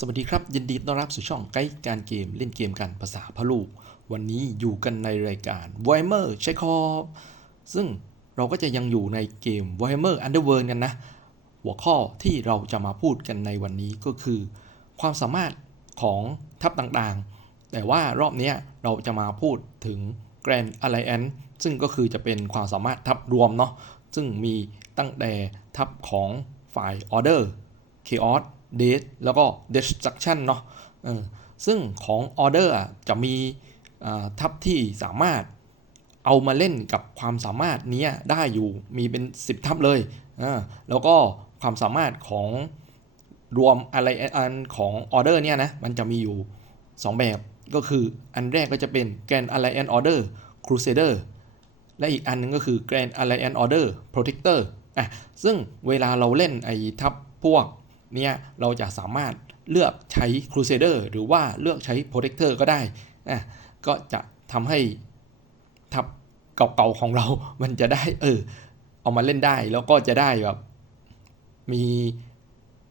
สวัสดีครับ ยินดีต้อนรับสู่ช่องไกด์การเกมเล่นเกมกันภาษาพะลูก วันนี้อยู่กันในรายการ w i m e r ใช้คอซึ่งเราก็จะยังอยู่ในเกม w i m e r Underworld กันนะ หัวข้อที่เราจะมาพูดกันในวันนี้ก็คือ ความสามารถของทัพต่างๆ แต่ว่ารอบนี้เราจะมาพูดถึง Grand Alliance ซึ่งก็คือจะเป็นความสามารถทัพรวมเนาะซึ่งมีตั้งแต่ทัพของฝ่าย Order Chaos d e a t แล้วก็ Destruction เนาะซึ่งของ Order อะจะมีทัพที่สามารถเอามาเล่นกับความสามารถนี้ได้อยู่มีเป็น 10 ทัพเลยแล้วก็ความสามารถของรวมอะไรอันของ Order เนี่ยนะมันจะมีอยู่ 2 แบบก็คืออันแรกก็จะเป็น Grand Alliance Order Crusader และอีกอันหนึงก็คือ Grand Alliance Order Protector อะซึ่งเวลาเราเล่นไอ้ทัพพวก เนี่ยเราจะสามารถเลือกใช้ Crusader หรือว่าเลือกใช้ Protector ก็ได้อะก็จะทำให้ทัพเก่าๆของเรา มันจะได้เออเอามาเล่นได้แล้วก็จะได้แบบมี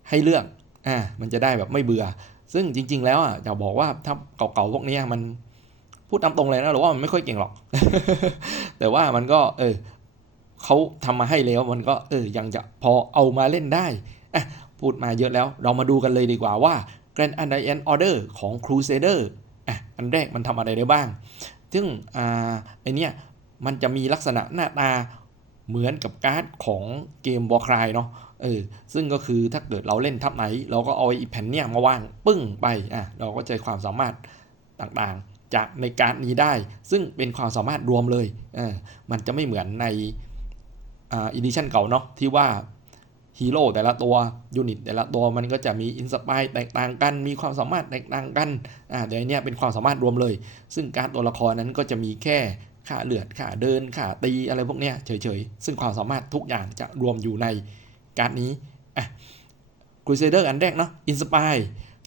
ให้เลือกอะมันจะได้แบบไม่เบื่อ ซึ่งจริง ๆ แล้วอะจะบอกว่าทัพเก่าๆพวกนี้มันพูดตามตรงเลยนะหรือว่ามันไม่ค่อยเก่งหรอก แต่ว่ามันก็เออเขาทำมาให้แล้วมันก็เออยังจะพอเอามาเล่นได้อะ พูดมาเยอะแล้ว เรามาดูกันเลยดีกว่าว่า Grand Alliance Order ของ Crusader อะอันแรกมันทำอะไรได้บ้าง ซึ่งอ่าไอเนี้ยมันจะมีลักษณะหน้าตาเหมือนกับการ์ดของเกม Warcry เนาะเออซึ่งก็คือถ้าเกิดเราเล่นทับไหน เราก็เอาไอีแผ่นเนี่ยมาวางปึ้งไปอะเราก็จะความสามารถต่างๆ จากในการดนี้ได้ ซึ่งเป็นความสามารถรวมเลยเออมันจะไม่เหมือนในอ่าอีดิชั่นเก่าเนาะที่ว่า ฮีโร่แต่ละตัวยูนิตแต่ละตัวมันก็จะมีอินสปายแตกต่างกัน มีความสามารถแตกต่างกันอ่าแต่อันนี้เป็นความสามารถรวมเลย ซึ่งการตัวละครนั้นก็จะมีแค่ค่าเลือดค่าเดินค่าตีอะไรพวกเนี้ยเฉยๆ ซึ่งความสามารถทุกอย่างจะรวมอยู่ในการดนี้อะ Crusader อันแรกเนาะ Inspire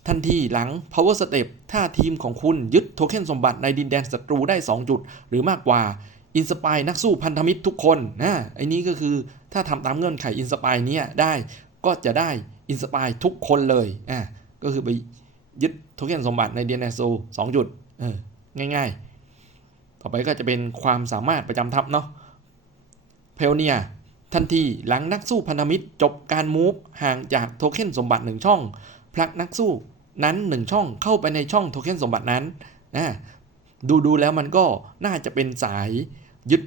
ทันทีหลัง Power Step ถ้าทีมของคุณยึดโทเค็นสมบัติในดินแดนศัตรูได้ 2 จุด หรือมากกว่า Inspire นักสู้พันธมิตรทุกคนนะไอ้นี้ก็คือถ้าทำตามเงื่อนไข Inspire เนี้ยได้ก็จะได้ Inspire ทุกคนเลยอะก็คือไปยึดโทเค็นสมบัติในดินแดนโซสองจุดเออง่ายๆ ต่อไปก็จะเป็นความสามารถประจำทัพเนาะเพลเนียทันทีหลังนักสู้พันธมิตรจบการมูฟห่างจากโทเค็นสมบัติ 1 ช่องผลักนักสู้นั้น 1 ช่องเข้าไปในช่องโทเค็นสมบัตินั้นนะดูดูแล้วมันก็น่าจะเป็นสาย ยึด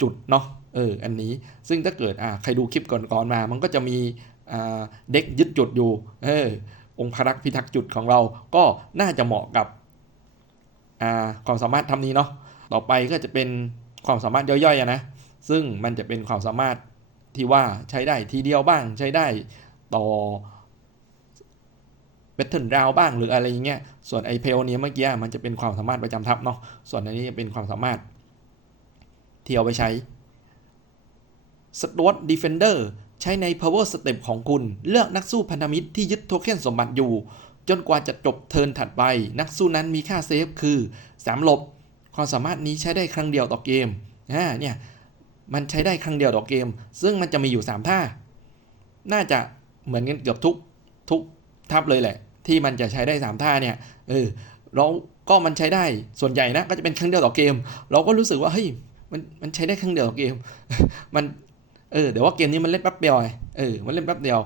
จุดเนาะเอออันนี้ซึ่งถ้าเกิดอ่าใครดูคลิปก่อนๆมา มันก็จะมีอ่าเด็กยึดจุดอยู่เออองค์พระรักษ์พิทักษ์จุดของเราก็น่าจะเหมาะกับอ่าความสามารถทำนี้เนาะต่อไปก็จะเป็นความสามารถย่อยๆนะซึ่งมันจะเป็นความสามารถที่ว่าใช้ได้ทีเดียวบ้างใช้ได้ต่อเบทเทิลราวบ้างหรืออะไรอย่างเงี้ย ส่วนไอเพลเนี้ยเมื่อกี้มันจะเป็นความสามารถประจำทัพเนาะ ส่วนอันนี้จะเป็นความสามารถ ที่เอาไปใช้สตวตดีเฟนเดอร์ใช้ใน power step ของคุณ เลือกนักสู้พันธมิตรที่ยึดโทเค็นสมบัติอยู่ จนกว่าจะจบเทิร์นถัดไป นักสู้นั้นมีค่าเซฟคือ 3 หลบ ความสามารถนี้ใช้ได้ครั้งเดียวต่อเกมอ่าเนี่ยมันใช้ได้ครั้งเดียวต่อเกม ซึ่งมันจะมีอยู่ 3 ท่า น่าจะเหมือนกันเกือบทุกทุกทับเลยแหละ ที่มันจะใช้ได้ 3 ท่าเนี่ยเออเราก็มันใช้ได้ส่วนใหญ่นะก็จะเป็นครั้งเดียวต่อเกม เราก็รู้สึกว่าเฮ้ย มันมันใช้ได้ครั้งเดียวเกม มันเออเดี๋ยวว่าเกมนี้มันเล่นแป๊บเดียวไงเออมันเล่นแป๊บเดียว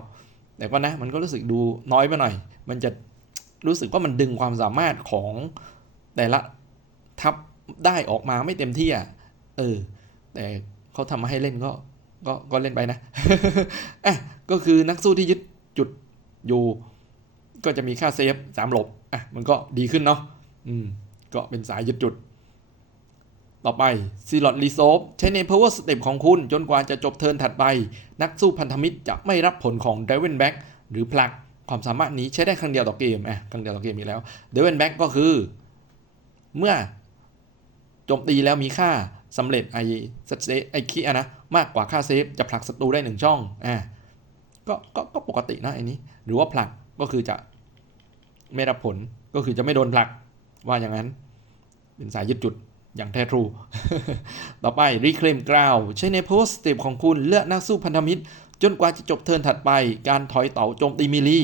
แต่ก็นะมันก็รู้สึกดูน้อยไปหน่อย มันจะรู้สึกว่ามันดึงความสามารถของแต่ละทับได้ออกมาไม่เต็มที่อะเออ แต่เขาทำมาให้เล่นก็ก็ก็เล่นไปนะอะก็คือนักสู้ที่ยึดจุดอยู่ ก็จะมีค่าเซฟสามหลบอะมันก็ดีขึ้นเนาะอืมก็เป็นสายยึดจุด ต่อไปซีลอดรีโซฟใช้ใน power step ของคุณจนกว่าจะจบเทิร์นถัดไป นักสู้พันธมิตรจะไม่รับผลของ d r a v e n Back หรือผลักความสามารถนี้ใช้ได้ครั้งเดียวต่อเกมอะครั้งเดียวต่อเกมอีกแล้ว d r a v e n Back ก็คือ เมื่อโจมตีแล้วมีค่าสำเร็จไอ้สเไอ้คีอะนะมากกว่าค่าเซฟจะผลักศัตรูได้หนึ่งช่องอ่าก็ก็ก็ปกตินะไอ้นี้ หรือว่าผลักก็คือจะไม่รับผลก็คือจะไม่โดนผลักว่าอย่างนั้น เป็นสายยึดจุด อย่างแท้ทรู ต่อไป Reclaim Ground ใช้ใน Power Step ของคุณเลือกนักสู้พันธมิตร จนกว่าจะจบเทิร์นถัดไป การถอยเต่าโจมตีมิลี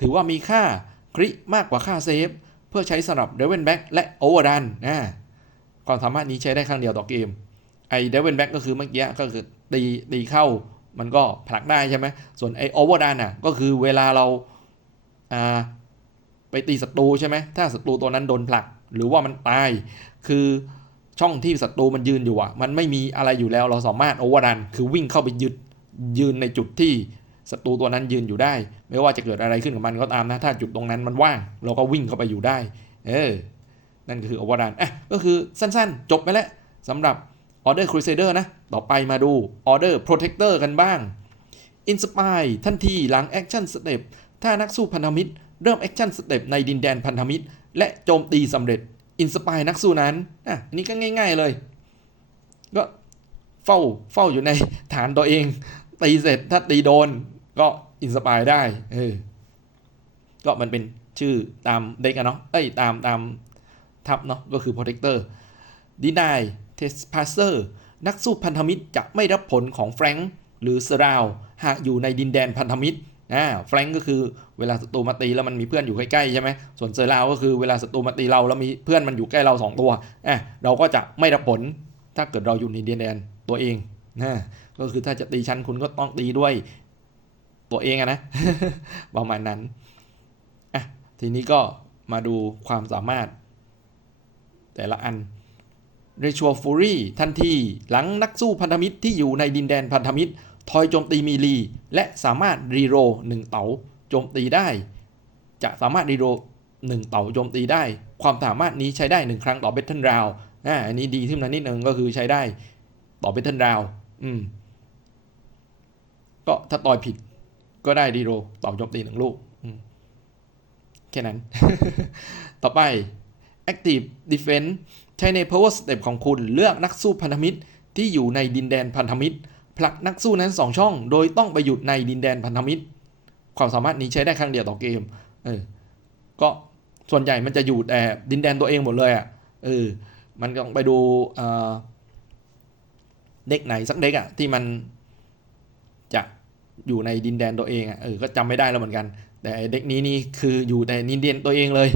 ถือว่ามีค่าคริมากกว่าค่าเซฟ เพื่อใช้สำหรับเดวินแบ็กและโอเวอร์ดันนะความสามารถนี้ใช้ได้ครั้งเดียวต่อเกม ไอเดวินแบ็กก็คือเมื่อกี้ก็คือตีตีเข้ามันก็ผลักได้ใช่ไหม ส่วนไอโอเวอร์ดันอะก็คือเวลาเราอ่าไปตีศัตรูใช่ไหม ถ้าศัตรูตัวนั้นโดนผลัก หรือว่ามันตาย คือ ช่องที่ศัตรูมันยืนอยู่อะ มันไม่มีอะไรอยู่แล้วเราสามารถโอเวอร์ดันคือวิ่งเข้าไปยึดยืนในจุดที่ศัตรูตัวนั้นยืนอยู่ได้ ไม่ว่าจะเกิดอะไรขึ้นกับมันก็ตามนะ ถ้าจุดตรงนั้นมันว่าง เราก็วิ่งเข้าไปอยู่ได้ เออ นั่นก็คือโอเวอร์ดันอะก็คือสั้นๆ จบไปแล้วสำหรับ Order Crusader นะ ต่อไปมาดู Order Protector กันบ้าง Inspire ทันทีหลัง Action Step ถ้านักสู้พันธมิตร เริ่ม Action Step ในดินแดนพันธมิตร และโจมตีสำเร็จ Inspire นักสู้นั้นอะอันนี้ก็ง่าย ๆเลย ก็เฝ้าเฝ้าอยู่ในฐานตัวเองตีเสร็จถ้าตีโดนก็อินสปายได้เออก็มันเป็นชื่อตามเด็กอะเนาะเอ้ยตามตามทับเนาะก็คือ protector deny trespasser นักสู้พันธมิตรจะไม่รับผลของแฟรงค์หรือเซราวหากอยู่ในดินแดนพันธมิตร อ่าแฟรงค์ก็คือเวลาศัตรูมาตีแล้วมันมีเพื่อนอยู่ใกล้ๆใช่ไหมส่วนเซราวก็คือเวลาศัตรูมาตีเราแล้วมีเพื่อนมันอยู่ใกล้เราสองตัวอะเราก็จะไม่รับผลถ้าเกิดเราอยู่ในดินแดนตัวเองนะก็คือถ้าจะตีชั้นคุณก็ต้องตีด้วยตัวเองอะนะประมาณนั้นอะทีนี้ก็มาดูความสามารถ แต่ละอัน r a t u a l Fury ทันทีหลังนักสู้พันธมิตรที่อยู่ในดินแดนพันธมิตร ทอยโจมตีมีลีและสามารถรีโรหนึ่งเต๋าโจมตีได้ จะสามารถรีโรหนึ่งเต๋าโจมตีได้ ความสามารถนี้ใช้ได้หนึ่งครั้งต่อเบทเทิลราวอ่าอันนี้ดีขึ้นมานิดนึงก็คือใช้ได้ต่อเบทเทิลราวอืมก็ถ้าต่อยผิดก็ได้รีโรต่อโจมตีหนึ่งลูกแค่นั้น ต่อไป Active Defense ใช้ใน power step ของคุณเลือกนักสู้พันธมิตรที่อยู่ในดินแดนพันธมิตร ผลักนักสู้นั้น 2 ช่อง โดยต้องไปหยุดในดินแดนพันธมิตร ความสามารถนี้ใช้ได้ครั้งเดียวต่อเกม เออ ก็ส่วนใหญ่มันจะอยู่แต่ดินแดนตัวเองหมดเลยอะ เออ มันต้องไปดูเอ่อเด็กไหนสักเด็กอะที่มันจะอยู่ในดินแดนตัวเองอะ เออ ก็จำไม่ได้แล้วเหมือนกัน แต่เด็กนี้นี่คืออยู่ในดินแดนตัวเองเลย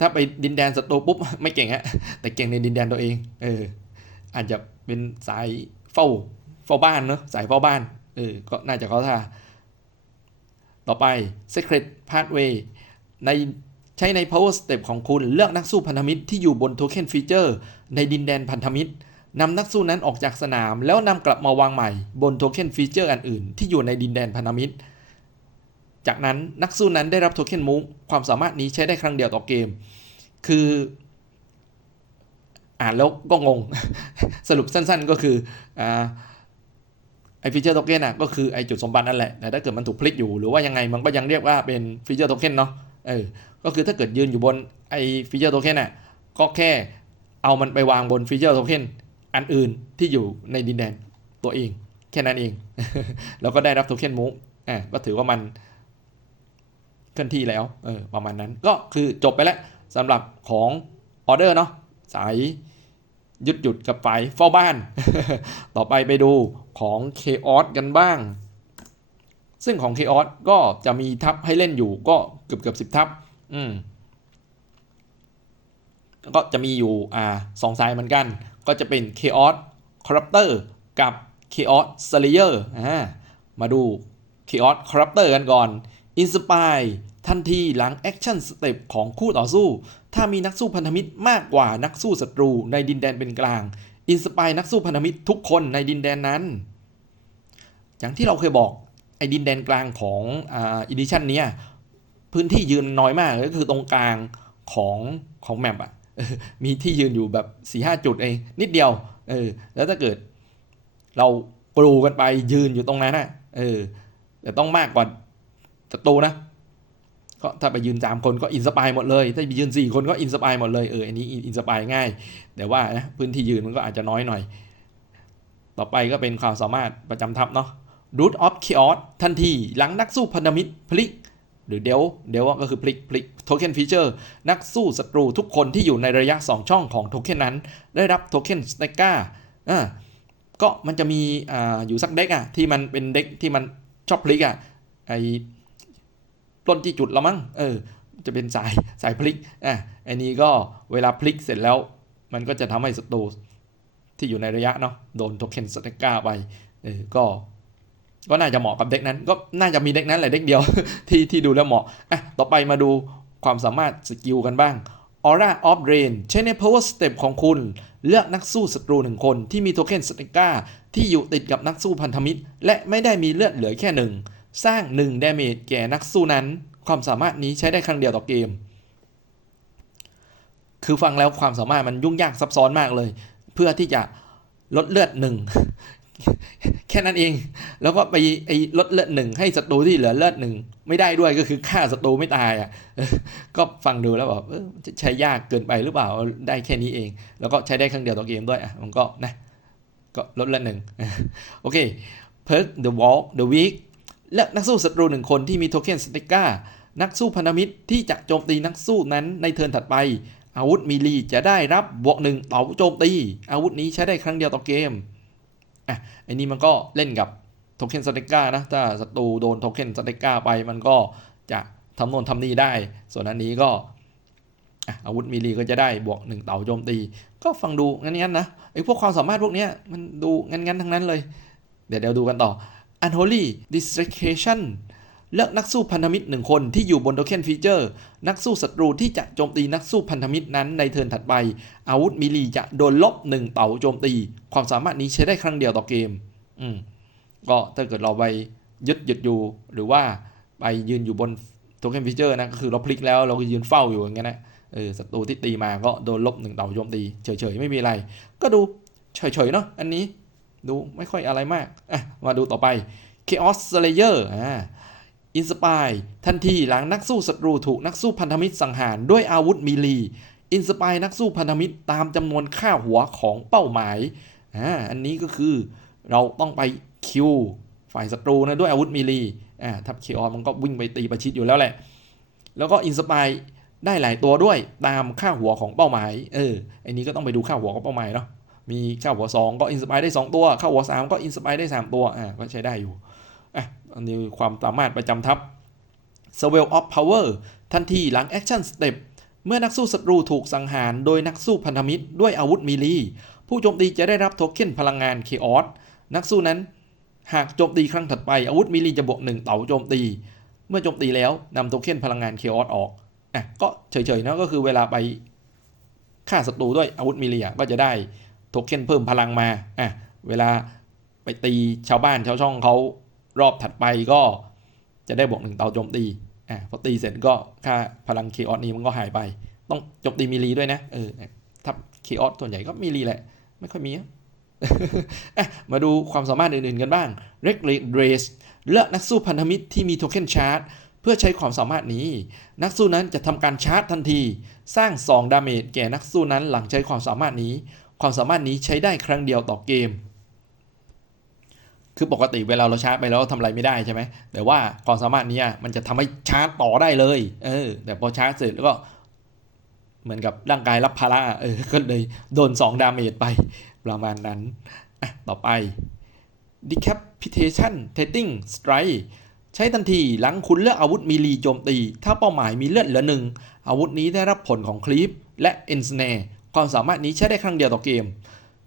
ถ้าไปดินแดนศัตรูปุ๊บไม่เก่งอะแต่เก่งในดินแดนตัวเอง เออ อาจจะเป็นสายเฝ้า เฝ้าบ้านเนอะสายเฝ้าบ้านเออก็น่าจะเขาท่าต่อไป Secret Pathway ในใช้ใน Power Step ของคุณเลือกนักสู้พันธมิตรที่อยู่บนโทเค็นฟีเจอร์ในดินแดนพันธมิตรนำนักสู้นั้นออกจากสนาม แล้วนำกลับมาวางใหม่บนโทเค็นฟีเจอร์อันอื่น ที่อยู่ในดินแดนพันธมิตร จากนั้นนักสู้นั้นได้รับโทเค็นมูฟความสามารถนี้ใช้ได้ครั้งเดียวต่อเกม คือ อ่านแล้วก็งง สรุปสั้นๆก็คืออ่าไอ ฟีเจอร์โทเค็นอะก็คือไอจุดสมบัตินั่นแหละแต่ถ้าเกิดมันถูกพลิกอยู่หรือว่ายังไงมันก็ยังเรียกว่าเป็นฟีเจอร์โทเค็นเนาะเออก็คือถ้าเกิดยืนอยู่บนไอฟีเจอร์โทเค็นอะก็แค่เอามันไปวางบนฟีเจอร์โทเค็นอันอื่นที่อยู่ในดินแดนตัวเอง แค่นั้นเอง แล้วก็ได้รับโทเค็นมูฟอ่าก็ถือว่ามันเคลื่อนที่แล้วเออประมาณนั้นก็คือจบไปแล้วสำหรับของออเดอร์เนาะสายหยุดหยุดกับไฟเฝ้าบ้าน ต่อไปไปดู ของ k ออสกันบ้าง ซึ่งของ k ออสก็จะมีทับให้เล่นอยู่ก็เกือบเกือบสิบทับ อืมก็จะมีอยู่อ่าสองสายเหมือนกัน ก็จะเป็น Chaos Corruptor กับ Chaos Slayer อ่ามาดู Chaos Corruptor กันก่อน Inspire ทันทีหลัง Action Step ของคู่ต่อสู้ ถ้ามีนักสู้พันธมิตรมากกว่านักสู้ศัตรูในดินแดนเป็นกลาง Inspire นักสู้พันธมิตรทุกคนในดินแดนนั้น อย่างที่เราเคยบอกไอ้ดินแดนกลางของอ่าอีดิชันเนี้ยพื้นที่ยืนน้อยมากก็คือตรงกลางของของแมปอะมีที่ยืนอยู่แบบ4ีหจุดเองนิดเดียวเออแล้วถ้าเกิด เรากรูกันไปยืนอยู่ตรงนั้นนะเออแต่ต้องมากกว่าศัตรูนะ ก็ถ้าไปยืนสามคนก็อินสปายหมดเลย ถ้าไปยืนสี่คนก็อินสปายหมดเลยเอออันนี้อินสปายง่าย แต่ว่านะพื้นที่ยืนมันก็อาจจะน้อยหน่อย ต่อไปก็เป็นความสามารถประจำทัพเนาะ Root of Chaos ทันที หลังนักสู้พันธมิตรพลิก หรือเดลเดลก็คือพลิกพลิกโทเค็นฟีเจอร์นักสู้ศัตรูทุกคนที่อยู่ในระยะ 2 ช่องของโทเค็นนั้น ได้รับโทเค็นสเตกก้าอ่าก็มันจะมีอ่าอยู่สักเด็กอะที่มันเป็นเด็กที่มันชอบพลิกอะไอ ปล้นที่จุดละมั้งเออจะเป็นสายสายพลิกอะอันนี้ก็เวลาพลิกเสร็จแล้ว มันก็จะทำให้ศัตรูที่อยู่ในระยะเนาะโดนโทเค็นสเต็กก้าไปเออก็ก็น่าจะเหมาะกับเด็กนั้น ก็น่าจะมีเด็กนั้นแหละเด็กเดียวที่ที่ดูแล้วเหมาะอะต่อไปมาดูความสามารถสกิลกันบ้าง Aura of Rain ใช้ใน Power Step ของคุณ เลือกนักสู้ศัตรูหนึ่งคนที่มีโทเค็นสเต็กก้าที่อยู่ติดกับนักสู้พันธมิตร และไม่ได้มีเลือดเหลือแค่หนึ่ง สร้าง1 damage แก่นักสู้นั้น ความสามารถนี้ใช้ได้ครั้งเดียวต่อเกม คือฟังแล้วความสามารถมันยุ่งยากซับซ้อนมากเลย เพื่อที่จะลดเลือดหนึ่งแค่นั้นเอง แล้วก็ไปไอ้ลดเลือดหนึ่งให้ศัตรูที่เหลือเลือดหนึ่งไม่ได้ด้วยก็คือฆ่าศัตรูไม่ตายอะ ก็ฟังดูแล้วแบบเออจะใช้ยากเกินไปหรือเปล่าได้แค่นี้เอง แล้วก็ใช้ได้ครั้งเดียวต่อเกมด้วยอะมันก็นะก็ลดเลือดหนึ่งโอเค perk the walk the weak และนักสู้ศัตรูหนึ่งคนที่มีโทเค็นสติก้านักสู้พันธมิตรที่จะโจมตีนักสู้นั้นในเทิร์นถัดไป อาวุธมีลีจะได้รับบวกหนึ่งต่อโจมตี อาวุธนี้ใช้ได้ครั้งเดียวต่อเกมอะไอ้นี้มันก็เล่นกับโทเค็นสติก้านะถ้าศัตรูโดนโทเค็นสติก้าไปมันก็จะทำโน่นทำนี่ได้ ส่วนอันนี้ก็อาวุธมีลีก็จะได้บวกหนึ่งเต่าโจมตี ก็ฟังดูงั้นๆนะไอ้พวกความสามารถพวกนี้มันดูงั้นๆทั้งนั้นเลย เดี๋ยวเดี๋ยวดูกันต่อ Unholy Distraction เลือกนักสู้พันธมิตรหนึ่งคนที่อยู่บนโทเค็นฟีเจอร์ นักสู้ศัตรูที่จะโจมตีนักสู้พันธมิตรนั้นในเทิร์นถัดไป อาวุธมิลีจะโดนลบหนึ่งเต่าโจมตี ความสามารถนี้ใช้ได้ครั้งเดียวต่อเกม อืมก็ถ้าเกิดเราไปยึดหยุดอยู่ หรือว่าไปยืนอยู่บนโทเค็นฟีเจอร์นะก็คือเราพลิกแล้วเราก็ยืนเฝ้าอยู่อย่างเงี้ยนะเออศัตรูที่ตีมาก็โดนลบหนึ่งเต่าโจมตีเฉยๆไม่มีอะไร ก็ดูเฉยๆเนาะอันนี้ ดูไม่ค่อยอะไรมากอะมาดูต่อไป Chaos Slayer อ่าอินสปายทันทีหลังนักสู้ศัตรูถูกนักสู้พันธมิตรสังหารด้วยอาวุธมีลีอินสปายนักสู้พันธมิตรตามจำนวนค่าหัวของเป้าหมายอ่าอันนี้ก็คือเราต้องไปคิวฝ่ายศัตรูนะด้วยอาวุธมีลีอ่าทับเคออมันก็วิ่งไปตีประชิดอยู่แล้วแหละ แล้วก็อินสปายได้หลายตัวด้วยตามค่าหัวของเป้าหมายเอออันนี้ก็ต้องไปดูค่าหัวของเป้าหมายเนาะ มีค่าหัว 2 ก็อินสปายได้ 2 ตัวค่าหัว 3 ก็อินสปายได้ 3 ตัวอ่าก็ใช้ได้อยู่อะอันนี้ความสามารถประจำทัพ s w e l l of Power ทันทีหลัง Action Step เมื่อนักสู้ศัตรูถูกสังหารโดยนักสู้พันธมิตรด้วยอาวุธมีลีผู้โจมตีจะได้รับโทเค็นพลังงานเคออสนักสู้นั้น หากโจมตีครั้งถัดไปอาวุธมีลีจะบวกหนึ่งเต๋าโจมตี เมื่อโจมตีแล้วนำโทเค็นพลังงานเคออสออกอะก็เฉยๆนะก็คือเวลาไปฆ่าศัตรูด้วยอาวุธมีลีก็จะได้ โทเค็นเพิ่มพลังมาอะเวลาไปตีชาวบ้านชาวช่องเขารอบถัดไปก็จะได้บวกหนึ่งเตาโจมตีอะพอตีเสร็จก็ค่าพลังเคออสนี้มันก็หายไป ต้องโจมตีมีรีด้วยนะเออถ้าเคออสส่วนใหญ่ก็มีรีแหละ ไม่ค่อยมีอะมาดูความสามารถอื่นๆกันบ้าง r e g u l a t Race เลือกนักสู้พันธมิตรที่มีโทเค็นชาร์จเพื่อใช้ความสามารถนี้ นักสู้นั้นจะทำการชาร์จทันที สร้าง 2 ดาเมจแก่นักสู้นั้นหลังใช้ความสามารถนี้ ความสามารถนี้ใช้ได้ครั้งเดียวต่อเกม คือปกติเวลาเราชาร์จไปแล้วทำอะไรไม่ได้ใช่ไหม แต่ว่าความสามารถนี้มันจะทำให้ชาร์จต่อได้เลย เออ แต่พอชาร์จเสร็จแล้วก็เหมือนกับร่างกายรับภาระ เออ ก็เลยโดน 2 ดาเมจไปประมาณนั้น อะ ต่อไป decapitation tating strike ใช้ทันทีหลังคุณเลือกอาวุธมีลีโจมตี ถ้าเป้าหมายมีเลือดเหลือหนึ่งอาวุธนี้ได้รับผลของคลิปและ ensnare ความสามารถนี้ใช้ได้ครั้งเดียวต่อเกม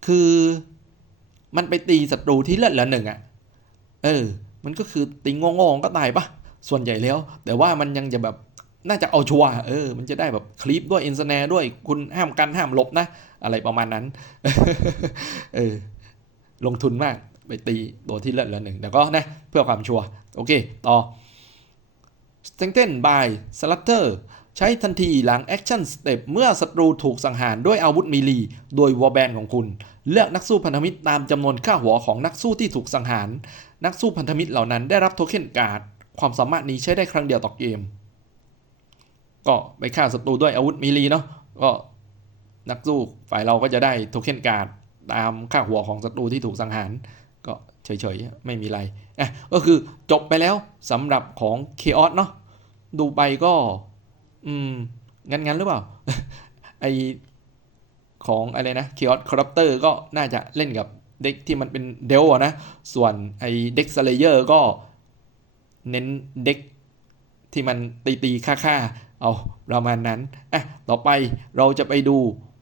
คือมันไปตีศัตรูที่เลือดลือหนึ่งอะ่ะ เออ มันก็คือตีงงๆก็ตายปะส่วนใหญ่แล้ว แต่ว่ามันยังจะแบบน่าจะเอาชัวร์เออ มันจะได้แบบคลิปด้วย ensnare ด้วยคุณห้ามกันห้ามลบนะ อะไรประมาณนั้น เออ ลงทุนมาก ไปตีตัวที่เลือดลือหนึ่งแต่ก็นะ เพื่อความชัวร์โอเค ต่อ strengthen by slatter ใช้ทันทีหลัง action step เมื่อศัตรูถูกสังหารด้วยอาวุธมีลี โดยวอลแบนของคุณ เลือกนักสู้พันธมิตรตามจำนวนค่าหัวของนักสู้ที่ถูกสังหาร นักสู้พันธมิตรเหล่านั้นได้รับโทเค็นการ์ด ความสามารถนี้ใช้ได้ครั้งเดียวต่อเกม ก็ไปฆ่าศัตรูด้วยอาวุธมีลีเนาะก็นักสู้ฝ่ายเราก็จะได้โทเค็นการ์ดตามค่าหัวของศัตรูที่ถูกสังหาร ก็เฉยๆไม่มีอะไรอะก็คือจบไปแล้วสำหรับของ Chaos เนาะดูไปก็ อืม งั้นงั้นหรือเปล่า ไอของอะไรนะ Chaos Corruptor ก็น่าจะเล่นกับเด็กที่มันเป็นเดลนะ ส่วนไอเด็กสเลเยอร์ก็เน้นเด็กที่มันตีตีค่าค่าๆเอาประมาณนั้น อะ ต่อไปเราจะไปดู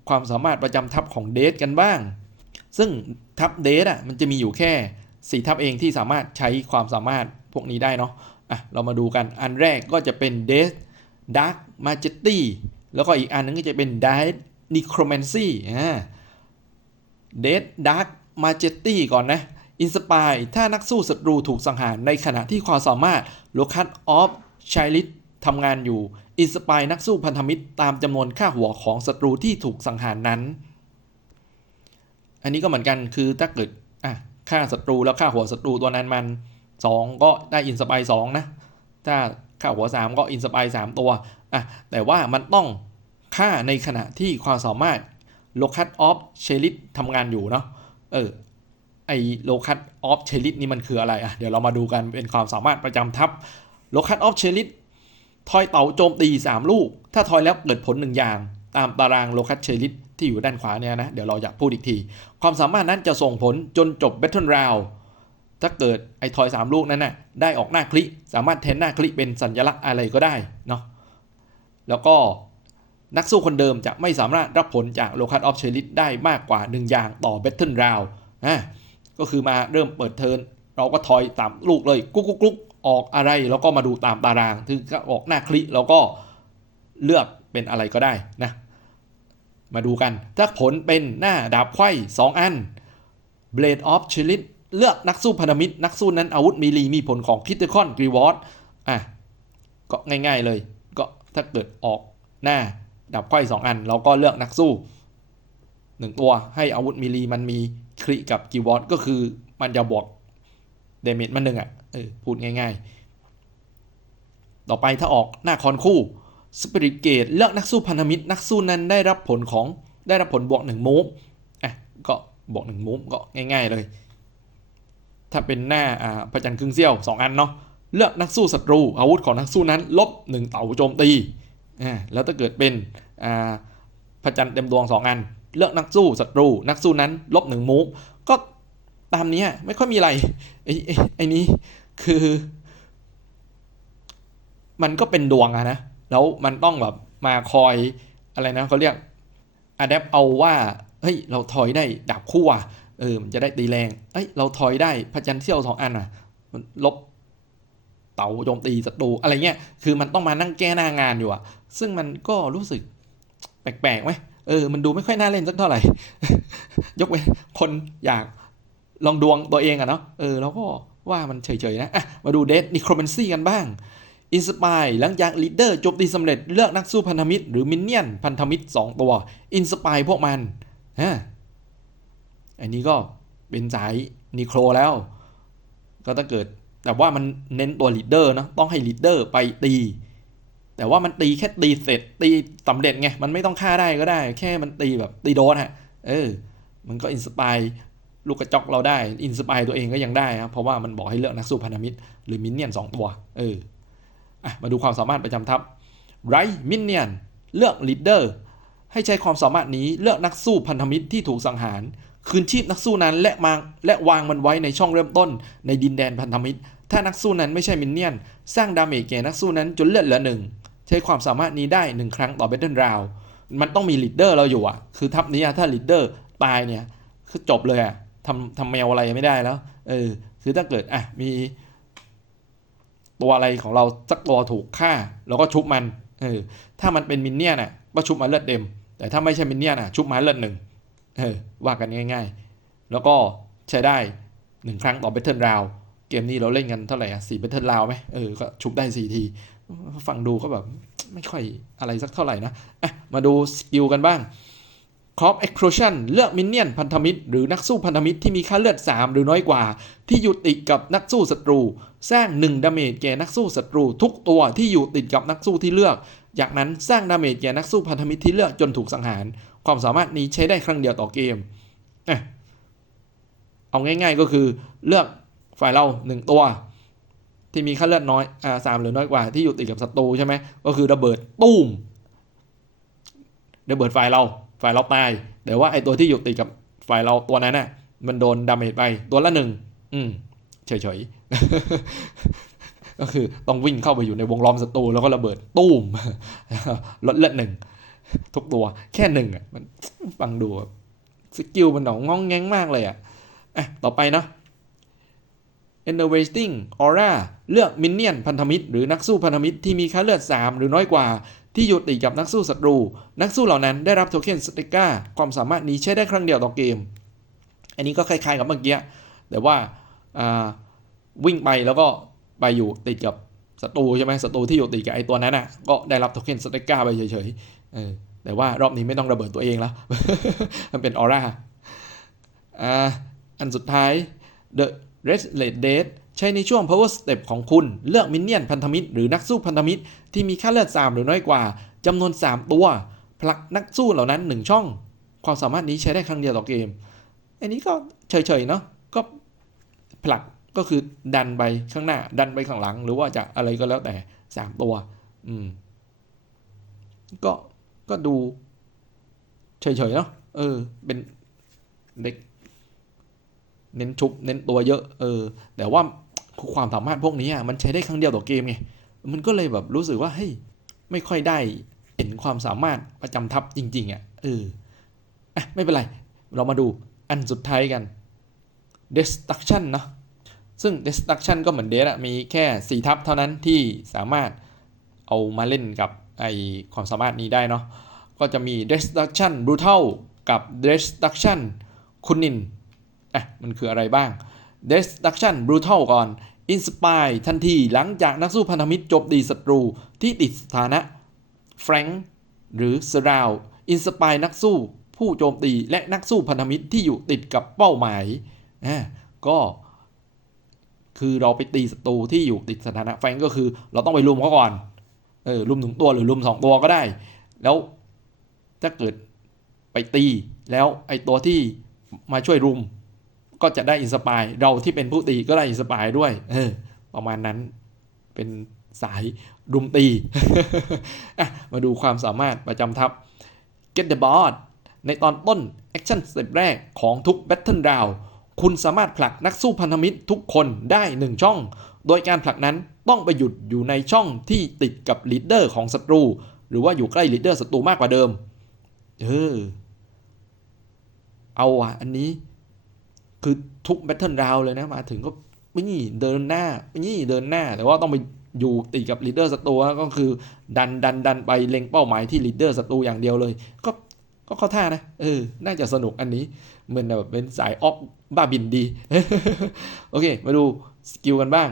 ความสามารถประจำทัพของเดทกันบ้าง ซึ่งทัพเดทอะมันจะมีอยู่แค่ 4 ทัพเองที่สามารถใช้ความสามารถพวกนี้ได้เนาะ อะ เรามาดูกัน อันแรกก็จะเป็นเดทดาร์ m มาเจตตี้แล้วก็อีกอันนึงก็จะเป็นด a ร์นิโครแมนซีอ่าเดทดาร์ m มาเจตตี้ก่อนนะอินสปายถ้านักสู้ศัตรูถูกสังหารในขณะที่ความสามารถโลคัตออฟชายลิตทำงานอยู่อินสปายนักสู้พันธมิตรตามจำนวนค่าหัวของศัตรูที่ถูกสังหารนั้น อันนี้ก็เหมือนกันคือถ้าเกิดอะค่าศัตรูแล้วค่าหัวศัตรูตัวนั้นมัน 2 ก็ได้อินสปายสนะ ถ้าค่าหัว 3 ก็อินสปาย3ตัว อะแต่ว่ามันต้องค่าในขณะที่ความสามารถโลคัตออฟเชลิตทำงานอยู่เนาะเออไอโลคัตออฟเชลิตนี่มันคืออะไรอะเดี๋ยวเรามาดูกันเป็นความสามารถประจำทัพโลคัตออฟเชลิตทอยเต่าโจมตี 3 ลูก ถ้าทอยแล้วเกิดผลหนึ่งอย่าง ตามตารางโลคัตเชลิตที่อยู่ด้านขวาเนี่ยนะ เดี๋ยวเราจะพูดอีกที ความสามารถนั้นจะส่งผลจนจบ Battle Round ถ้าเกิดไอทอย 3 ลูกนั้นนะ่ะได้ออกหน้าคลิสามารถแทนหน้าคลิเป็นสัญลักษณ์อะไรก็ได้เนาะ แล้วก็นักสู้คนเดิมจะไม่สามารถรับผลจากโลคัสออฟเชลิตได้มากกว่า 1 อย่างต่อ Battle Round อะก็คือมาเริ่มเปิดเทิร์นเราก็ทอยตามลูกเลยกุ๊กกุ๊กกุ๊กออกอะไรแล้วก็มาดูตามตารางถึงก็ออกหน้าคลิแล้วก็เลือกเป็นอะไรก็ได้นะมาดูกัน ถ้าผลเป็นหน้าดาบไขว้2อัน Blade of c h i l i t เลือกนักสู้พันธมิตร นักสู้นั้นอาวุธมีลีมีผลของคิตเตอร์คอนกรีวอร์ดอะก็ง่ายๆเลย ถ้าเกิดออกหน้าดาบไขว้2อัน เราก็เลือกนักสู้1ตัวให้อาวุธมีลีมันมีคลิกับกีวอร์ดก็คือมันจะบวกเดเมจมันหนึ่งอะเออพูดง่ายๆ ต่อไปถ้าออกหน้าคอนคู่สปิริตเกตเลือกนักสู้พันธมิตร นักสู้นั้นได้รับผลของได้รับผลบวกหนึ่งมูฟอะก็บวกหนึ่งมูฟก็ง่าย ๆเลย ถ้าเป็นหน้าอ่าประจันครึ่งเซี่ยวสองอันเนาะ เลือกนักสู้ศัตรู อาวุธของนักสู้นั้น ลบหนึ่งเต่าโจมตีแล้วถ้าเกิดเป็นพระจันทร์เต็มดวงสองอัน เลือกนักสู้ศัตรู นักสู้นั้น ลบหนึ่งมูฟก็ตามนี้ไม่ค่อยมีอะไรไอ้ไอ้ไอ้นี้คือ มันก็เป็นดวงอะนะ แล้วมันต้องแบบมาคอยอะไรนะเขาเรียกอะแดปเอาว่าเฮ้ยเราถอยได้ดาบคู่อะเออมันจะได้ตีแรงเอ้ยเราถอยได้พระจันทร์เที่ยวสองอันอะ มันลบ เต่าโจมตีศัตรูอะไรเงี้ยคือมันต้องมานั่งแก้หน้างานอยู่อะซึ่งมันก็รู้สึกแปลกๆไหมเออมันดูไม่ค่อยน่าเล่นสักเท่าไหร่ ยกเว้นคนอยากลองดวงตัวเองอะเนาะเออเราก็ว่ามันเฉยๆนะอะมาดูเดทนิโครเมนซี่กันบ้างอินสปายหลังจากลีดเดอร์จบตีสำเร็จเลือกนักสู้พันธมิตรหรือมินเนี่ยนพันธมิตร 2 ตัวอินสปายพวกมันฮะอันนี้ก็เป็นสายนิโครแล้ว ก็ถ้าเกิด แต่ว่ามันเน้นตัวลีดเดอร์นะต้องให้ลีดเดอร์ไปตี แต่ว่ามันตีแค่ตีเสร็จตีสำเร็จไง มันไม่ต้องฆ่าได้ก็ได้ แค่มันตีแบบตีโดนฮะ เออ มันก็อินสปายลูกกระจอกเราได้ อินสปายตัวเองก็ยังได้ครับ เพราะว่ามันบอกให้เลือกนักสู้พันธมิตร หรือมินเนี่ยนสองตัว เออ อะ มาดูความสามารถประจำทัพไรมินเนี่ยนเลือกลีดเดอร์ให้ใช้ความสามารถนี้เลือกนักสู้พันธมิตรที่ถูกสังหาร คืนชีพนักสู้นั้นและมาและวางมันไว้ในช่องเริ่มต้นในดินแดนพันธมิตร ถ้านักสู้นั้นไม่ใช่มินเนี่ยน สร้างดาเมจแก่นักสู้นั้นจนเลือดเหลือหนึ่งใช้ความสามารถนี้ได้หนึ่งครั้งต่อเบทเทิลราวมันต้องมีลีดเดอร์เราอยู่อะคือทัพนี้ถ้าลีดเดอร์ตายเนี่ยคือจบเลยอะทำทำแมวอะไรไม่ได้แล้ว เออ คือถ้าเกิดอะมี ตัวอะไรของเราสักตัวถูกฆ่าเราก็ชุบมัน เออ ถ้ามันเป็นมินเนี่ยน่ะก็ชุบมาเลือดเต็ม แต่ถ้าไม่ใช่มินเนี่ยน่ะชุบมาเลือดหนึ่งเออว่ากันง่าย ๆ แล้วก็ใช้ได้หนึ่งครั้งต่อเบทเทิลราว เกมนี้เราเล่นกันเท่าไหร่อะสี่เบทเทิลราวไหมเออ ก็ชุบได้สี่ที ฟังดูก็แบบ ไม่ค่อยอะไรสักเท่าไหร่นะอะมาดูสกิลกันบ้างครอปเอ็กโครชันเลือกมินเนี่ยนพันธมิตร หรือนักสู้พันธมิตรที่มีค่าเลือด 3 หรือน้อยกว่า ที่อยู่ติดกับนักสู้ศัตรู สร้าง 1 ดาเมจแก่นักสู้ศัตรู ทุกตัวที่อยู่ติดกับนักสู้ที่เลือก จากนั้นสร้างดาเมจแก่นักสู้พันธมิตรที่เลือกจนถูกสังหาร ความสามารถนี้ใช้ได้ครั้งเดียวต่อเกม เอาง่ายๆก็คือเลือก ฝ่ายเรา 1 ตัว ที่มีค่าเลือดน้อยอ่าสามหรือน้อยกว่าที่อยู่ติดกับศัตรูใช่ไหมก็คือระเบิดตุ้มระเบิดฝ่ายเรา ฝ่ายเราตายแต่ว่าไอตัวที่อยู่ติดกับฝ่ายเราตัวนั้นน่ะ มันโดนดาเมจไปตัวละหนึ่งอืมเฉยๆ ก็คือต้องวิ่งเข้าไปอยู่ในวงล้อมศัตรูแล้วก็ระเบิดตู้มลดเลือดหนึ่งทุกตัวแค่หนึ่งอะมันฟังดูสกิลมันหนองงองแงงมากเลยอะอะต่อไปเนาะ Enervating Aura เลือกมินเนี่ยนพันธมิตรหรือนักสู้พันธมิตรที่มีค่าเลือด 3 หรือน้อยกว่า ที่อยู่ติดกับนักสู้ศัตรู นักสู้เหล่านั้นได้รับโทเค็นสติก้าความสามารถนี้ใช้ได้ครั้งเดียวต่อเกม อันนี้ก็คล้ายๆกับเมื่อกี้แต่ว่าาวิ่งไปแล้วก็ไปอยู่ติดกับศัตรูใช่ไหมศัตรูที่อยู่ติดกับไอ้ตัวนั้นอะก็ได้รับโทเค็นสติก้าไปเฉยๆแต่ว่ารอบนี้ไม่ต้องระเบิดตัวเองแล้วมันเป็นออร่าอ่าอันสุดท้าย The Red Red Dead ใช้ในช่วง Power Step ของคุณ เลือกมินเนี่ยนพันธมิตรหรือนักสู้พันธมิตร ที่มีค่าเลือด 3 หรือน้อยกว่าจำนวน 3 ตัวผลักนักสู้เหล่านั้น 1 ช่อง ความสามารถนี้ใช้ได้ครั้งเดียวต่อเกม อันนี้ก็เฉยๆเนาะก็ผลักก็คือดันไปข้างหน้า ดันไปข้างหลัง หรือว่าจะอะไรก็แล้วแต่ 3 ตัว อืม ก็ก็ดูเฉยๆเนาะเออ เป็นเด็ก เน้นชุบเน้นตัวเยอะเออแต่ว่าความสามารถพวกนี้อะมันใช้ได้ครั้งเดียวต่อเกมไงมันก็เลยแบบรู้สึกว่าเฮ้ยไม่ค่อยได้เห็นความสามารถประจำทัพจริง ๆอะเอออะไม่เป็นไร เรามาดูอันสุดท้ายกัน destruction เนาะซึ่ง destruction ก็เหมือนเดอะมีแค่ 4 ทัพเท่านั้นที่สามารถเอามาเล่นกับไอความสามารถนี้ได้เนาะก็จะมี destruction brutal กับ destruction คุนิน อะมันคืออะไรบ้าง Destruction Brutal ก่อน Inspire ทันทีหลังจากนักสู้พันธมิตรโจมตีศัตรูที่ติดสถานะ Frank หรือ Surround Inspire นักสู้ผู้โจมตีและนักสู้พันธมิตรที่อยู่ติดกับเป้าหมายอะก็คือเราไปตีศัตรูที่อยู่ติดสถานะแฟงก็คือเราต้องไปรุมเขาก่อน เออรุมถึงตัวหรือรุมสองตัวก็ได้ แล้วถ้าเกิดไปตีแล้วไอตัวที่มาช่วยรุม ก็จะได้อินสปายเราที่เป็นผู้ตีก็ได้อินสปายด้วย เออ ประมาณนั้นเป็นสายรุมตีมาดูความสามารถประจำทัพ Get the board ในตอนต้น Action Step แรกของทุก Battle Round คุณสามารถผลักนักสู้พันธมิตรทุกคนได้ 1 ช่อง โดยการผลักนั้นต้องไปหยุดอยู่ในช่องที่ติดกับลีดเดอร์ของศัตรู หรือว่าอยู่ใกล้ลีดเดอร์ศัตรูมากกว่าเดิม เออ เอาอะ อันนี้ คือทุกแบทเทิลราวเลยนะมาถึงก็นี่เดินหน้านี่เดินหน้า แต่ว่าต้องไปอยู่ติดกับลีดเดอร์ศัตรูก็คือดันดันดันไปเล็งเป้าหมายที่ลีดเดอร์ศัตรูอย่างเดียวเลย ก็ก็เข้าท่านะเออ น่าจะสนุกอันนี้เหมือนแบบเป็นสายออกบ้าบินดี โอเค มาดูสกิลกันบ้าง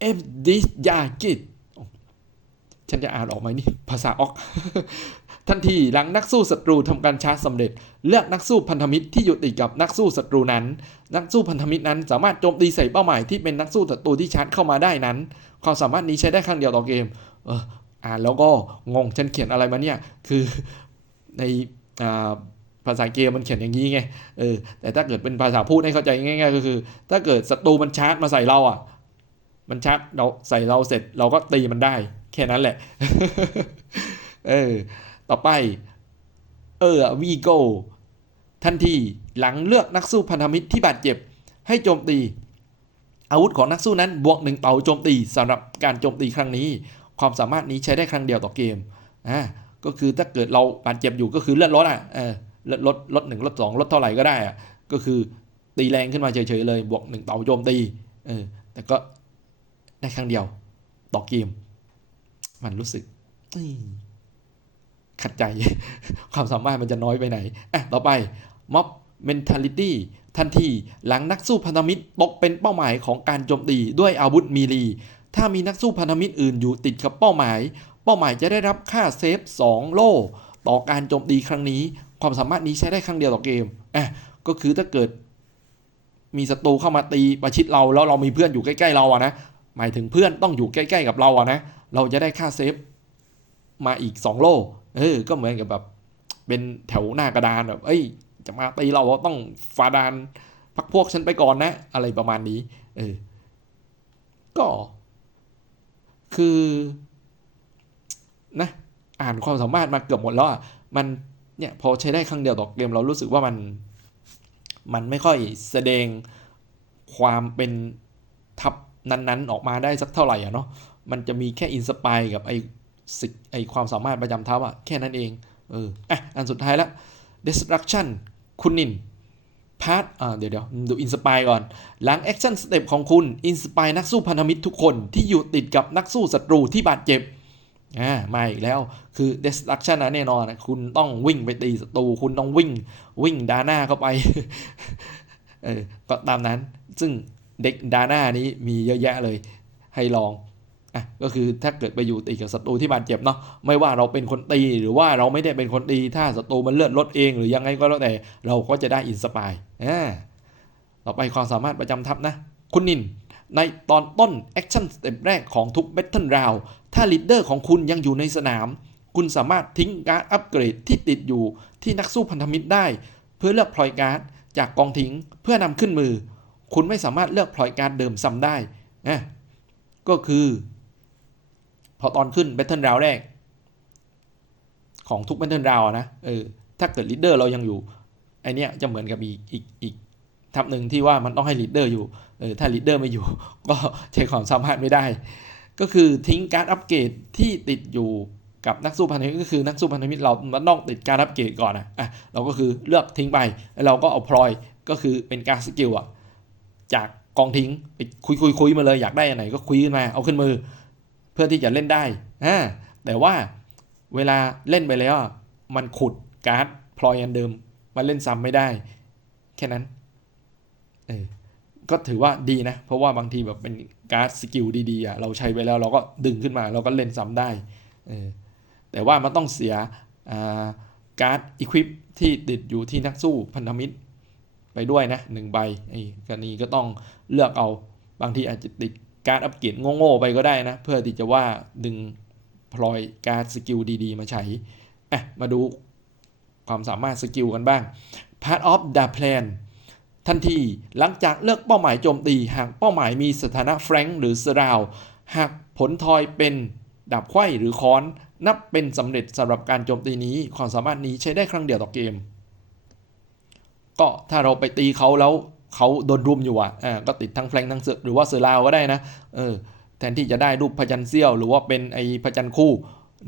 เอฟดิยากิตฉันจะอ่านออกไหมนี่ ภาษาออก ทันทีหลังนักสู้ศัตรูทำการชาร์จสำเร็จ เลือกนักสู้พันธมิตรที่อยู่ติดกับนักสู้ศัตรูนั้น นักสู้พันธมิตรนั้น สามารถโจมตีใส่เป้าหมายที่เป็นนักสู้ศัตรูที่ชาร์จเข้ามาได้นั้น ความสามารถนี้ใช้ได้ครั้งเดียวต่อเกม เอออ่านแล้วก็งงฉันเขียนอะไรมาเนี่ย คือในอ่าภาษาเกมมันเขียนอย่างนี้ไง เออ แต่ถ้าเกิดเป็นภาษาพูดให้เข้าใจง่ายๆก็คือ ถ้าเกิดศัตรูมันชาร์จมาใส่เราอะ มันชาร์จเราใส่เราเสร็จเราก็ตีมันได้ แค่นั้นแหละ เออ ต่อไป เออวีโกทันทีหลังเลือกนักสู้พันธมิตรที่บาดเจ็บ ให้โจมตี อาวุธของนักสู้นั้นบวกหนึ่งเต่าโจมตีสำหรับการโจมตีครั้งนี้ ความสามารถนี้ใช้ได้ครั้งเดียวต่อเกมอ่าก็คือถ้าเกิดเราบาดเจ็บอยู่ก็คือเลือดลดอะเออเลือดลดลดหนึ่งลดสองลดเท่าไหร่ก็ได้อะก็คือตีแรงขึ้นมาเฉยๆเลย บวกหนึ่งเต่าโจมตีเออแต่ก็ได้ครั้งเดียวต่อเกม มันรู้สึก ขัดใจ ความสามารถมันจะน้อยไปไหนอะต่อไปม็อบ mentality ทันทีหลังนักสู้พันธมิตรตกเป็นเป้าหมายของการโจมตีด้วยอาวุธมีลีถ้ามีนักสู้พันธมิตรอื่นอยู่ติดกับเป้าหมาย เป้าหมายจะได้รับค่าเซฟ 2 โล่ ต่อการโจมตีครั้งนี้ ความสามารถนี้ใช้ได้ครั้งเดียวต่อเกมอะก็คือถ้าเกิด มีศัตรูเข้ามาตีประชิดเราแล้วเรามีเพื่อนอยู่ใกล้ๆเราอะนะหมายถึงเพื่อนต้องอยู่ใกล้ ๆ กับเราอะนะเราจะได้ค่าเซฟ มาอีก 2 โล่ เออ ก็เหมือนกับแบบ เป็นแถวหน้ากระดานแบบ เอ้ย จะมาตีเราต้องฟาดานพักพวกฉันไปก่อนนะ อะไรประมาณนี้ เออ ก็ คือนะ อ่านความสามารถมาเกือบหมดแล้วอะ มันเนี่ยพอใช้ได้ครั้งเดียวต่อเกมเรารู้สึกว่ามัน มันไม่ค่อยแสดงความเป็นทัพนั้นๆ ออกมาได้สักเท่าไหร่อะเนาะ มันจะมีแค่อินสปายกับไอ สิไอความสามารถประจำทัพอะแค่นั้นเองเอออะอันสุดท้ายละ destruction คุณนินพาร์ทอ่าเดี๋ยวเดี๋ยวดูอินสปายก่อน หลังแอคชั่นสเต็ปของคุณอินสปายนักสู้พันธมิตรทุกคนที่อยู่ติดกับนักสู้ศัตรูที่บาดเจ็บอ่ามาอีกแล้วคือ destruction นะแน่นอนนะคุณต้องวิ่งไปตีศัตรูคุณต้องวิ่งวิ่งดาน้าเข้าไปเออก็ตามนั้นซึ่งเด็กดาน้านี้มีเยอะแยะเลยให้ลองะก็คือถ้าเกิดไปอยู่ติดกับศัตรูที่บาดเจ็บเนาะไม่ว่าเราเป็นคนตีหรือว่าเราไม่ได้เป็นคนตีถ้าศัตรูมันเลือดลดเอง หรือยังไงก็แล้วแต่เราก็จะได้อินสปายอ่าต่อไปความสามารถประจำทัพนะ คุณนิน ในตอนต้นแอคชั่นสเต็ปแรกของทุก Battle Round ถ้าลีดเดอร์ของคุณยังอยู่ในสนาม คุณสามารถทิ้งการ์ดอัปเกรดที่ติดอยู่ที่นักสู้พันธมิตรได้ เพื่อเลือกพลอยการ์ดจากกองทิ้งเพื่อนำขึ้นมือ คุณไม่สามารถเลือกพลอยการ์ดเดิมซ้ำได้นะก็คือ พอตอนขึ้น Battle Round แรก ของทุก Battle Round อะนะเออถ้าเกิดลีดเดอร์เรายังอยู่ไอเนี้ยจะเหมือนกับอีกอีกอีกทับหนึ่งที่ว่ามันต้องให้ลีดเดอร์อยู่เออถ้าลีดเดอร์ไม่อยู่ ก็ใช้ความสามารถไม่ได้ ก็คือทิ้งการอัปเกรดที่ติดอยู่กับนักสู้พันธมิตรก็คือนักสู้พันธมิตรเรามันต้องติดการอัปเกรดก่อนนะอะเราก็คือเลือกทิ้งไปแล้วเราก็เอาพลอยก็คือเป็นการสกิลอะจากกองทิ้งไปคุยคุยคุยมาเลยอยากได้อันไหนก็คุยขึ้นมาเอาขึ้นมือ พื่อที่จะเล่นได้อ่าแต่ว่าเวลาเล่นไปแล้วมันขุดการ์ดพลอยอันเดิมมาเล่นซ้ำไม่ได้ แค่นั้นเออก็ถือว่าดีนะ เพราะว่าบางทีแบบเป็นการ์ดสกิลดีๆอะเราใช้ไปแล้วเราก็ดึงขึ้นมาเราก็เล่นซ้ำได้เออแต่ว่ามันต้องเสียการ์ดอีควิปที่ติดอยู่ที่นักสู้พันธมิตรไปด้วยนะหนึ่งใบไอ้กรณีก็ต้องเลือกเอาบางทีอาจจะติด การอัปเกรดโง่ๆไปก็ได้นะ เพื่อที่จะว่าดึงพลอยการสกิลดีๆ มาใช้อะมาดูความสามารถสกิลกันบ้าง part of the plan ทันทีหลังจากเลือกเป้าหมายโจมตี หากเป้าหมายมีสถานะแฟรงค์หรือสราว หากผลทอยเป็นดาบไข้หรือค้อน นับเป็นสำเร็จสำหรับการโจมตีนี้ ความสามารถนี้ใช้ได้ครั้งเดียวต่อเกม ก็ถ้าเราไปตีเขาแล้ว เขาโดนรุมอยู่อะอ่าก็ติดทั้งแฟรงทั้งเสือหรือว่าเสือราวก็ได้นะเออแทนที่จะได้รูปพยัญเซี่ยวหรือว่าเป็นไอพยัญคู่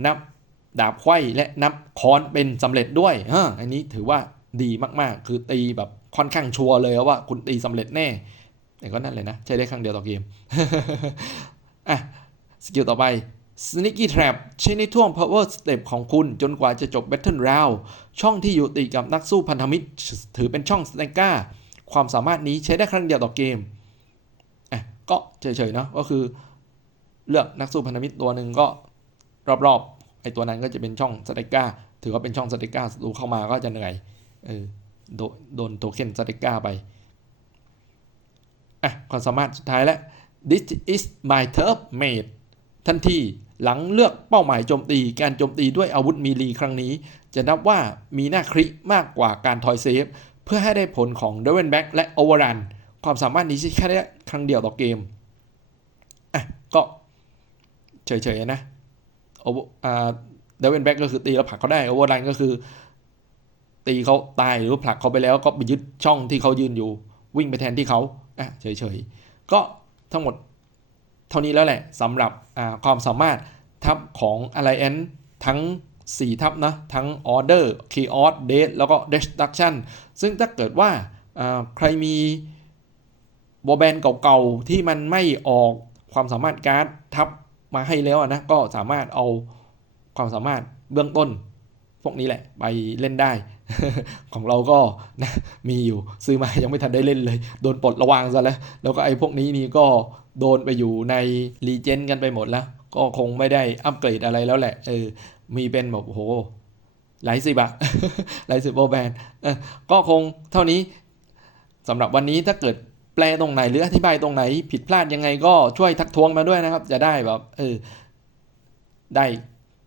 นับดาบไขว้และนับค้อนเป็นสำเร็จด้วยอ่าอันนี้ถือว่าดีมากๆ คือตีแบบค่อนข้างชัวร์เลยว่าคุณตีสำเร็จแน่แต่ก็นั่นเลยนะ ใช้ได้ครั้งเดียวต่อเกมอะสกิลต่อไป Sneaky Trap ใช้ในท่วง Power Step ของคุณจนกว่าจะจบ Battle Round ช่องที่อยู่ติดกับนักสู้พันธมิตร ถือเป็นช่องสแตงก้า ความสามารถนี้ใช้ได้ครั้งเดียวต่อเกมอะก็เฉยๆเนาะก็คือเลือกนักสู้พันธมิตรตัวหนึ่งก็รอบๆไอ้ตัวนั้นก็จะเป็นช่องสแตงก้าถือว่าเป็นช่องสแตงก้าศัตรูเข้ามาก็จะเหนื่อยเออโดโดนโทเค็นสเติก้าไปอะความสามารถสุดท้ายแล้ว this is my turf mate ทันทีหลังเลือกเป้าหมายโจมตี การโจมตีด้วยอาวุธมีลีครั้งนี้ จะนับว่ามีหน้าคริมากกว่าการทอยเซฟ พื่อให้ได้ผลของเดเวนแบ็กและโอเวอร์รันความสามารถนี้ใช้แค่ได้ครั้งเดียวต่อเกมอะก็เฉยๆนะโอเดเวนแบ็กก็คือตีแล้วผลักเขาได้โอเวอร์รันก็คือ ตีเขาตายหรือผลักเขาไปแล้วก็ไปยึดช่องที่เขายืนอยู่ วิ่งไปแทนที่เขาอะเฉยๆก็ทั้งหมดเท่านี้แล้วแหละสำหรับความสามารถทับของ Alliance ทั้ง 4 ทับนะ ทั้ง Order Chaos Death แล้วก็ Destruction ซึ่งถ้าเกิดว่าใครมีบอแบนเก่าๆ ที่มันไม่ออกความสามารถการ์ดทับมาให้แล้วนะ ก็สามารถเอาความสามารถเบื้องต้น พวกนี้แหละ ไปเล่นได้ ของเราก็นะมีอยู่ซื้อมายังไม่ทันได้เล่นเลย โดนปลดระวางซะแล้ว แล้วก็ไอ้พวกนี้นี่ก็โดนไปอยู่ในรีเจนกันไปหมดแล้ว ก็คงไม่ได้อัปเกรดอะไรแล้วแหละเออ มีเป็นแบบโหหลายสิบอะหลายสิบโบแบนก็คงเท่านี้สำหรับวันนี้ถ้าเกิดแปลตรงไหนหรืออธิบายตรงไหน ผิดพลาดยังไงก็ช่วยทักท้วงมาด้วยนะครับ จะได้แบบเออได้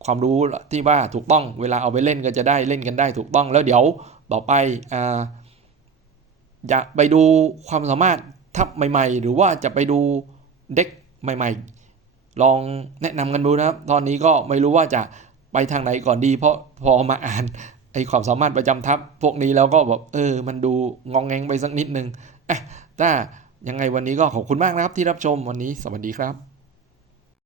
ความรู้ที่ว่าถูกต้องเวลาเอาไปเล่นก็จะได้เล่นกันได้ถูกต้องแล้วเดี๋ยวต่อไปอ่าจะไปดูความสามารถทับใหม่ ๆ หรือว่าจะไปดูเด็กใหม่ ๆ ลองแนะนำกันดูนะครับ ตอนนี้ก็ไม่รู้ว่าจะ ไปทางไหนก่อนดี เพราะพอมาอ่านไอความสามารถประจำทัพพวกนี้แล้วก็แบบเออ มันดูงองแงงไปสักนิดนึงอะถ้ายังไงวันนี้ก็ขอบคุณมากนะครับที่รับชมวันนี้สวัสดีครับ